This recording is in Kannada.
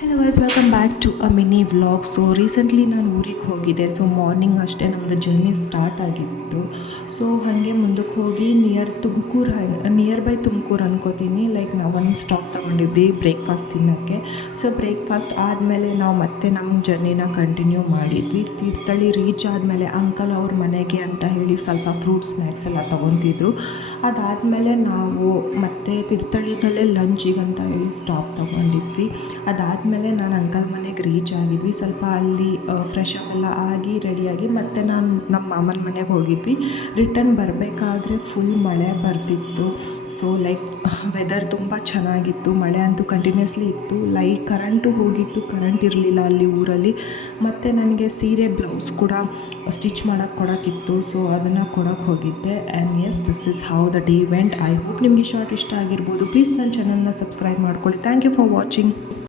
Hello guys, welcome back to a mini vlog. So recently ನಾನು ಊರಿಗೆ ಹೋಗಿದ್ದೆ. ಸೊ ಮಾರ್ನಿಂಗ್ ಅಷ್ಟೇ ನಮ್ಮದು ಜರ್ನಿ ಸ್ಟಾರ್ಟ್ ಆಗಿತ್ತು. ಸೊ ಹಾಗೆ ಮುಂದಕ್ಕೆ ಹೋಗಿ ನಿಯರ್ ಬೈ ತುಮಕೂರು ಅನ್ಕೋತೀನಿ. ಲೈಕ್ ನಾವು ಒಂದು ಸ್ಟಾಪ್ ತೊಗೊಂಡಿದ್ವಿ ಬ್ರೇಕ್ಫಾಸ್ಟ್ ತಿನ್ನೋಕ್ಕೆ. ಸೊ ಬ್ರೇಕ್ಫಾಸ್ಟ್ ಆದಮೇಲೆ ನಾವು ಮತ್ತೆ ನಮ್ಮ ಜರ್ನಿನ ಕಂಟಿನ್ಯೂ ಮಾಡಿದ್ವಿ. ತೀರ್ಥಹಳ್ಳಿ ರೀಚ್ ಆದಮೇಲೆ ಅಂಕಲ್ ಅವ್ರ ಮನೆಗೆ ಅಂತ ಹೇಳಿ ಸ್ವಲ್ಪ ಫ್ರೂಟ್ಸ್ ಸ್ನ್ಯಾಕ್ಸ್ ಎಲ್ಲ ತೊಗೊತಿದ್ರು. ಅದಾದಮೇಲೆ ನಾವು ಮತ್ತೆ ತೀರ್ಥಹಳ್ಳಿದಲ್ಲೇ ಲಂಚಿಗೆ ಅಂತ ಹೇಳಿ ಸ್ಟಾಪ್ ತೊಗೊಂಡಿದ್ವಿ. ಅದಾದಮೇಲೆ ನಾನು ಅಂಕಲ್ ಮನೆಗೆ ರೀಚ್ ಆಗಿದ್ವಿ. ಸ್ವಲ್ಪ ಅಲ್ಲಿ ಫ್ರೆಶ್ ಅಪ್ ಎಲ್ಲ ಆಗಿ ರೆಡಿಯಾಗಿ ಮತ್ತೆ ನಾನು ನಮ್ಮ ಮಾಮನ ಮನೆಗೆ ಹೋಗಿದ್ವಿ. ರಿಟರ್ನ್ ಬರಬೇಕಾದ್ರೆ ಫುಲ್ ಮಳೆ ಬರ್ತಿತ್ತು. ಸೊ ಲೈಕ್ ವೆದರ್ ತುಂಬ ಚೆನ್ನಾಗಿತ್ತು. ಮಳೆ ಅಂತೂ ಕಂಟಿನ್ಯೂಸ್ಲಿ ಇತ್ತು. ಕರೆಂಟು ಹೋಗಿತ್ತು, ಕರೆಂಟ್ ಇರಲಿಲ್ಲ ಅಲ್ಲಿ ಊರಲ್ಲಿ. ಮತ್ತು ನನಗೆ ಸೀರೆ ಬ್ಲೌಸ್ ಕೂಡ ಸ್ಟಿಚ್ ಕೊಡೋಕ್ಕಿತ್ತು. ಸೊ ಅದನ್ನು ಕೊಡೋಕ್ಕೆ ಹೋಗಿದ್ದೆ. And yes, this is how the day went. I hope ನಿಮಗೆ ಶಾರ್ಟ್ ಇಷ್ಟ ಆಗಿರ್ಬೋದು. ಪ್ಲೀಸ್ ನನ್ನ ಚಾನಲ್ನ ಸಬ್ಸ್ಕ್ರೈಬ್ ಮಾಡ್ಕೊಳ್ಳಿ. Thank you for watching.